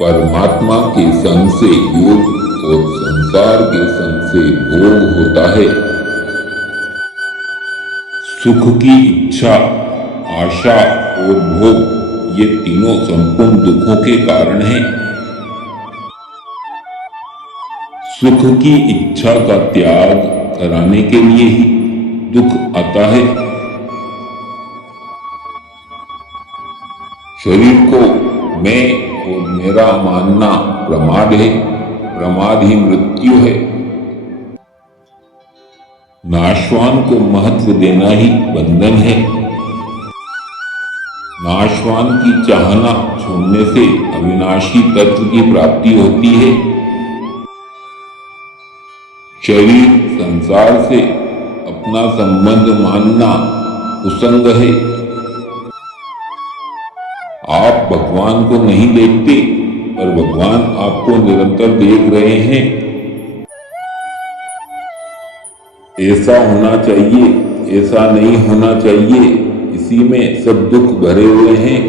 परमात्मा के संग से योग और संसार के संग से भोग होता है। सुख की इच्छा, आशा और भोग ये तीनों संपूर्ण दुखों के कारण हैं। सुख की इच्छा का त्याग कराने के लिए ही दुख आता है। शरीर को मैं और मेरा मानना प्रमाद है, प्रमाद ही मृत्यु है। नाशवान को महत्व देना ही बंधन है। नाशवान की चाहना छोड़ने से अविनाशी तत्व की प्राप्ति होती है। शरीर संसार से अपना संबंध मानना कुसंग है। आप भगवान को नहीं देखते, पर भगवान आपको निरंतर देख रहे हैं। ऐसा होना चाहिए, ऐसा नहीं होना चाहिए, इसी में सब दुख भरे हुए हैं।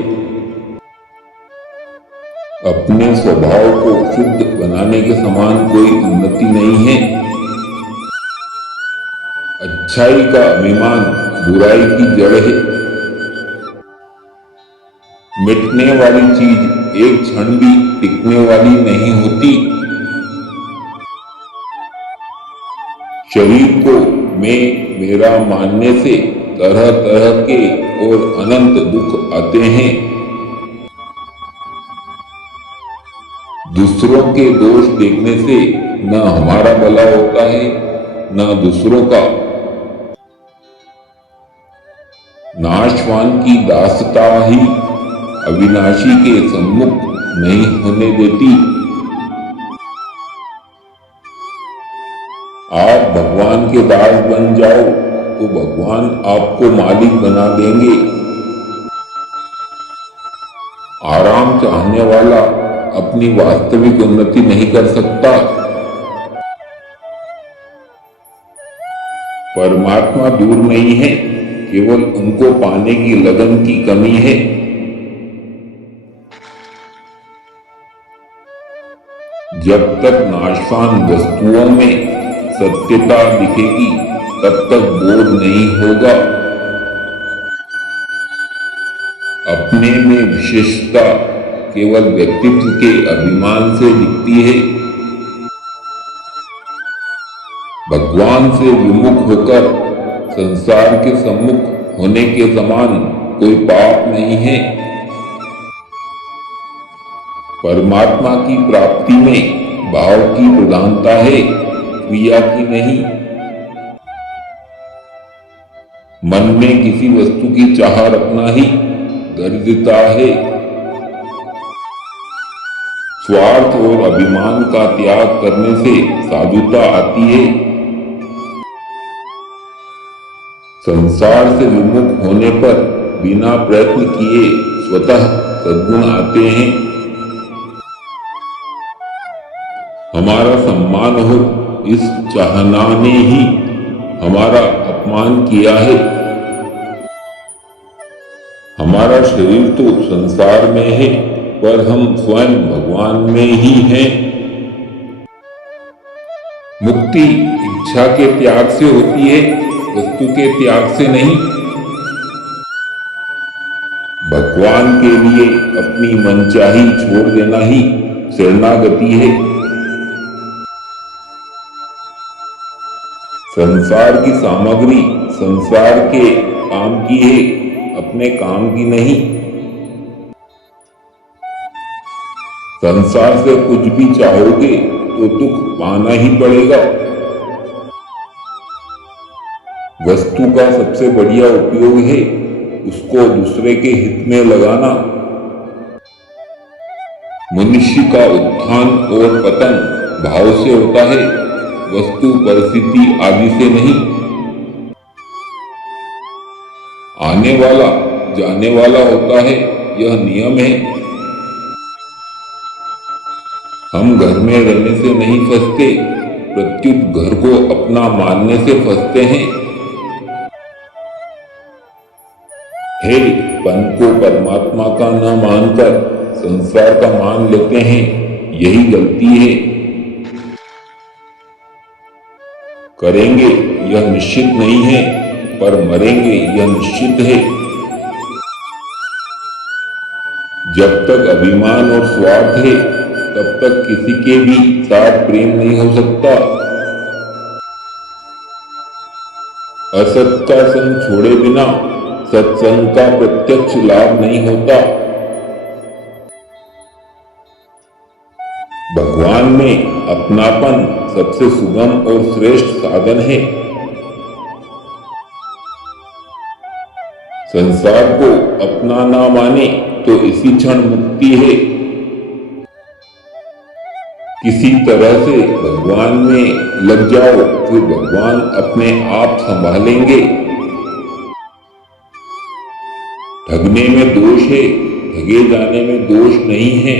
अपने स्वभाव को शुद्ध बनाने के समान कोई उन्नति नहीं है। अच्छाई का अभिमान बुराई की जड़ है। मिटने वाली चीज एक क्षण भी टिकने वाली नहीं होती। शरीर को मैं मेरा मानने से तरह तरह के और अनंत दुख आते हैं। दूसरों के दोष देखने से न हमारा भला होता है, न दूसरों का। नाशवान की दासता ही अविनाशी के सम्मुख नहीं होने देती। आप भगवान के दास बन जाओ तो भगवान आपको मालिक बना देंगे। आराम चाहने वाला अपनी वास्तविक उन्नति नहीं कर सकता। परमात्मा दूर नहीं है, केवल उनको पाने की लगन की कमी है। जब तक नाशवान वस्तुओं में सत्यता दिखेगी, तब तक बोध नहीं होगा। अपने में विशेषता केवल व्यक्तित्व के अभिमान से दिखती है। भगवान से विमुख होकर संसार के सम्मुख होने के समान कोई पाप नहीं है। परमात्मा की प्राप्ति में भाव की प्रधानता है, क्रिया की नहीं। मन में किसी वस्तु की चाह रखना ही दरिद्रता है। स्वार्थ और अभिमान का त्याग करने से साधुता आती है। संसार से विमुख होने पर बिना प्रयत्न किए स्वतः सद्गुण आते हैं। हमारा सम्मान हो, इस चाहना ने ही हमारा अपमान किया है। हमारा शरीर तो संसार में है, पर हम स्वयं भगवान में ही हैं। मुक्ति इच्छा के त्याग से होती है, वस्तु के त्याग से नहीं। भगवान के लिए अपनी मनचाही छोड़ देना ही शरणागति है। संसार की सामग्री संसार के काम की है, अपने काम की नहीं। संसार से कुछ भी चाहोगे तो दुख पाना ही पड़ेगा। वस्तु का सबसे बढ़िया उपयोग है उसको दूसरे के हित में लगाना। मनुष्य का उत्थान और पतन भाव से होता है, वस्तु परिस्थिति आदि से नहीं। आने वाला जाने वाला होता है, यह नियम है। हम घर में रहने से नहीं फंसते, प्रत्युत घर को अपना मानने से फंसते हैं। हे पन को परमात्मा का न मानकर संसार का मान लेते हैं, यही गलती है। करेंगे यह निश्चित नहीं है, पर मरेंगे यह निश्चित है। जब तक अभिमान और स्वार्थ है, तब तक किसी के भी साथ प्रेम नहीं हो सकता। असत का संग छोड़े बिना सत्संग का प्रत्यक्ष लाभ नहीं होता। भगवान में अपनापन सबसे सुगम और श्रेष्ठ साधन है। संसार को अपना ना माने तो इसी क्षण मुक्ति है। किसी तरह से भगवान में लग जाओ, फिर भगवान अपने आप संभालेंगे। ठगने में दोष है, ठगे जाने में दोष नहीं है।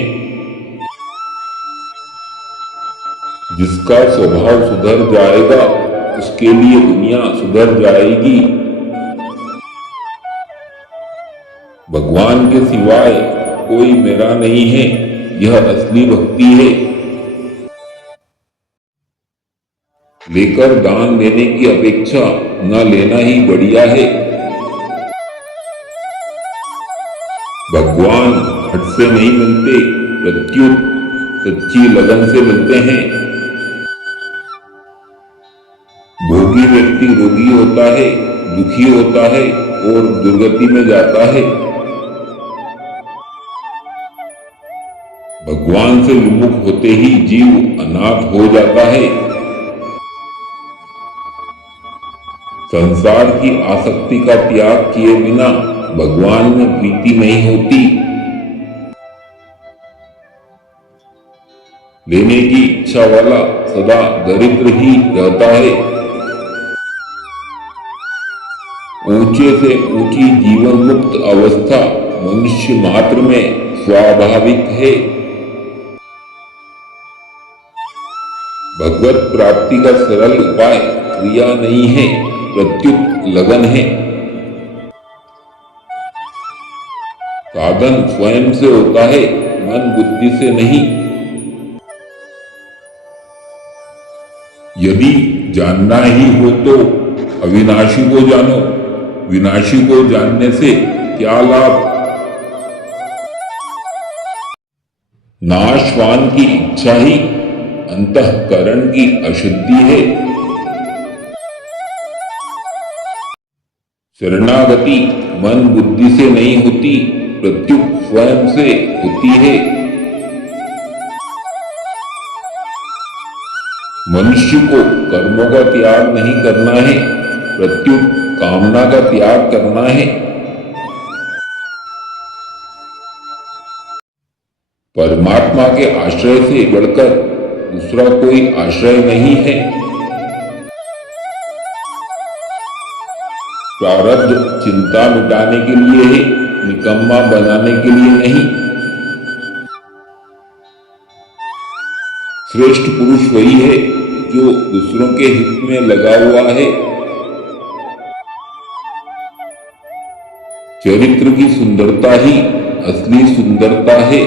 जिसका स्वभाव सुधर जाएगा, उसके लिए दुनिया सुधर जाएगी। भगवान के सिवाय कोई मेरा नहीं है, यह असली भक्ति है। लेकर दान देने की अपेक्षा न लेना ही बढ़िया है। भगवान हट से नहीं मिलते, प्रत्युत सच्ची लगन से मिलते हैं। भोगी व्यक्ति रोगी होता है, दुखी होता है और दुर्गति में जाता है। भगवान से विमुख होते ही जीव अनाथ हो जाता है। संसार की आसक्ति का त्याग किए बिना भगवान में प्रीति नहीं होती। लेने की इच्छा वाला सदा दरिद्र ही रहता है। ऊंचे से ऊंची जीवन मुक्त अवस्था मनुष्य मात्र में स्वाभाविक है। भगवत प्राप्ति का सरल उपाय क्रिया नहीं है, प्रत्युत लगन है। साधन स्वयं से होता है, मन बुद्धि से नहीं। यदि जानना ही हो तो अविनाशी को जानो, विनाशी को जानने से क्या लाभ। नाशवान की इच्छा ही अंतःकरण की अशुद्धि है। शरणागति मन बुद्धि से नहीं होती, प्रत्युत स्वयं से होती है। मनुष्य को कर्मों का त्याग नहीं करना है, प्रत्युत कामना का त्याग करना है। परमात्मा के आश्रय से बढ़कर दूसरा कोई आश्रय नहीं है। प्रारब्ध चिंता मिटाने के लिए है, निकम्मा बनाने के लिए नहीं। श्रेष्ठ पुरुष वही है जो दूसरों के हित में लगा हुआ है। चरित्र की सुंदरता ही असली सुंदरता है।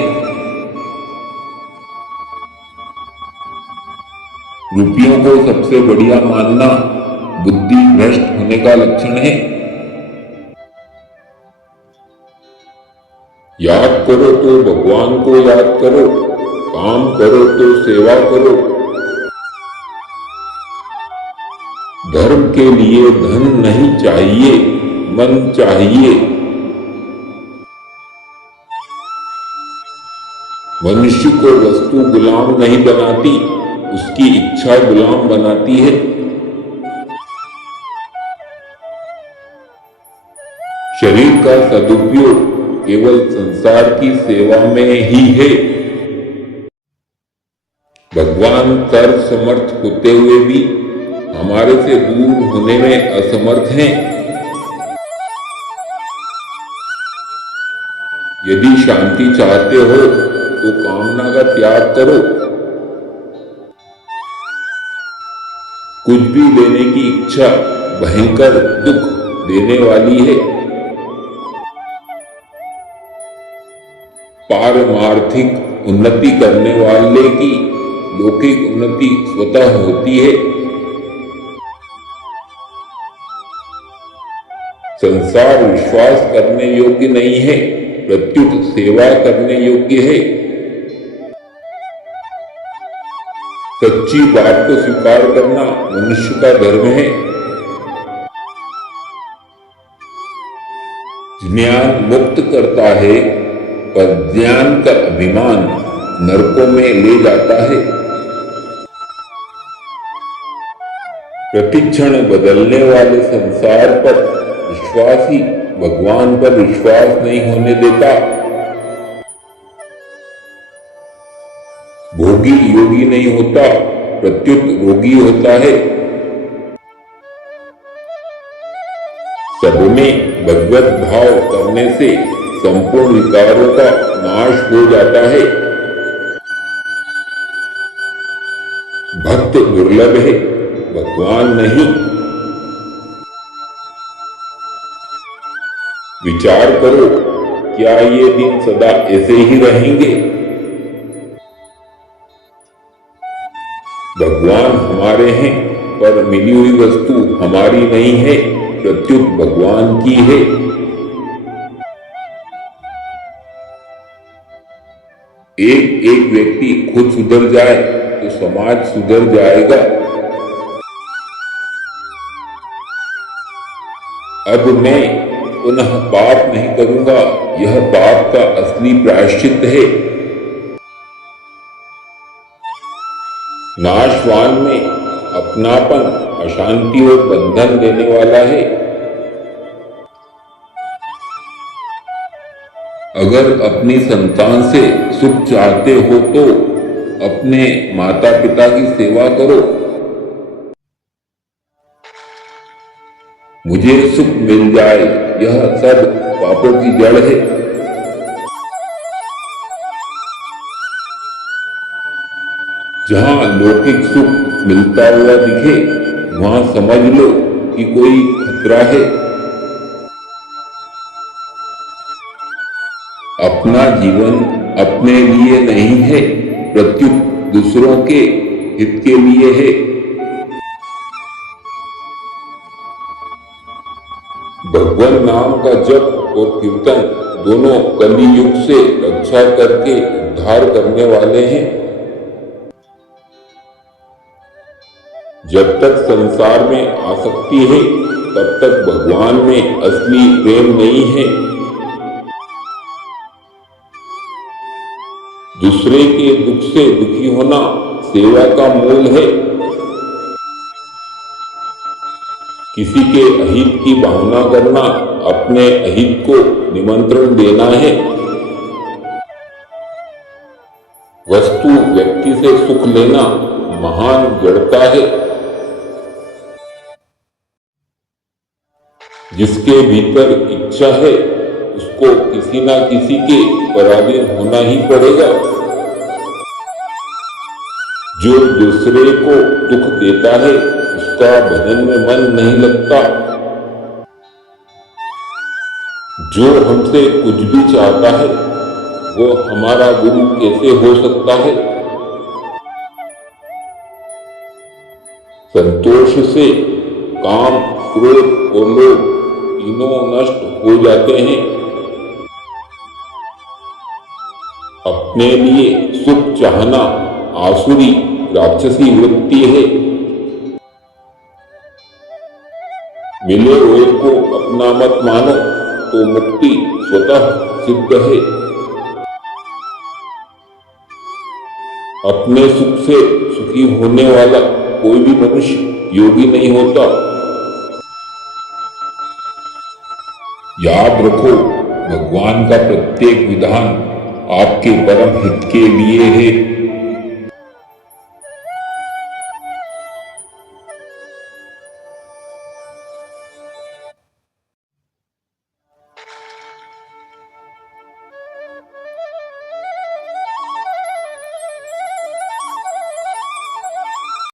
रुपयों को सबसे बढ़िया मानना बुद्धि भ्रष्ट होने का लक्षण है। याद करो तो भगवान को याद करो, काम करो तो सेवा करो। धर्म के लिए धन नहीं चाहिए, मन चाहिए। मनुष्य को वस्तु गुलाम नहीं बनाती, उसकी इच्छा गुलाम बनाती है। शरीर का सदुपयोग केवल संसार की सेवा में ही है। भगवान सर्व समर्थ होते हुए भी हमारे से दूर होने में असमर्थ हैं। यदि शांति चाहते हो तो कामना का त्याग करो। कुछ भी लेने की इच्छा भयंकर दुख देने वाली है। पारमार्थिक उन्नति करने वाले की लौकिक उन्नति स्वतः होती है। संसार विश्वास करने योग्य नहीं है, प्रत्युत सेवा करने योग्य है। सच्ची बात को स्वीकार करना मनुष्य का धर्म है। ज्ञान मुक्त करता है, पर ज्ञान का अभिमान नरकों में ले जाता है। प्रतिक्षण बदलने वाले संसार पर विश्वासी भगवान पर विश्वास नहीं होने देता। भोगी योगी नहीं होता, प्रत्युत रोगी होता है। सब में भगवत भाव करने से संपूर्ण विकारों का नाश हो जाता है। भक्त दुर्लभ है, भगवान नहीं। विचार करो, क्या ये दिन सदा ऐसे ही रहेंगे? भगवान हमारे हैं, पर मिली हुई वस्तु हमारी नहीं है, प्रत्युत भगवान की है। एक एक व्यक्ति खुद सुधर जाए तो समाज सुधर जाएगा। अब मैं पुनः पाप नहीं करूंगा, यह पाप का असली प्रायश्चित है। नाशवान में अपनापन अशांति और बंधन देने वाला है। अगर अपनी संतान से सुख चाहते हो तो अपने माता पिता की सेवा करो। मुझे सुख मिल जाए, यह सब पापों की जड़ है। जहां लौकिक सुख मिलता हुआ दिखे, वहां समझ लो कि कोई खतरा है। अपना जीवन अपने लिए नहीं है, प्रत्युत दूसरों के हित के लिए है। भगवान नाम का जप और कीर्तन दोनों कली युग से रक्षा करके उद्धार करने वाले हैं। जब तक संसार में आसक्ति है, तब तक भगवान में असली प्रेम नहीं है। दूसरे के दुख से दुखी होना सेवा का मूल है। किसी के अहित की भावना करना अपने अहित को निमंत्रण देना है। वस्तु व्यक्ति से सुख लेना महान जड़ता है। जिसके भीतर इच्छा है, उसको किसी ना किसी के पराधीन होना ही पड़ेगा। जो दूसरे को दुख देता है, उसका भजन में मन नहीं लगता। जो हमसे कुछ भी चाहता है, वो हमारा गुरु कैसे हो सकता है? संतोष से काम, क्रोध और लोभ तीनों नष्ट हो जाते हैं। अपने लिए सुख चाहना आसुरी राक्षसी वृत्ति है। मिले हुए को अपना मत मानो तो मुक्ति स्वतः सिद्ध है। अपने सुख से सुखी होने वाला कोई भी मनुष्य योगी नहीं होता। याद रखो, भगवान का प्रत्येक विधान आपके परम हित के लिए है।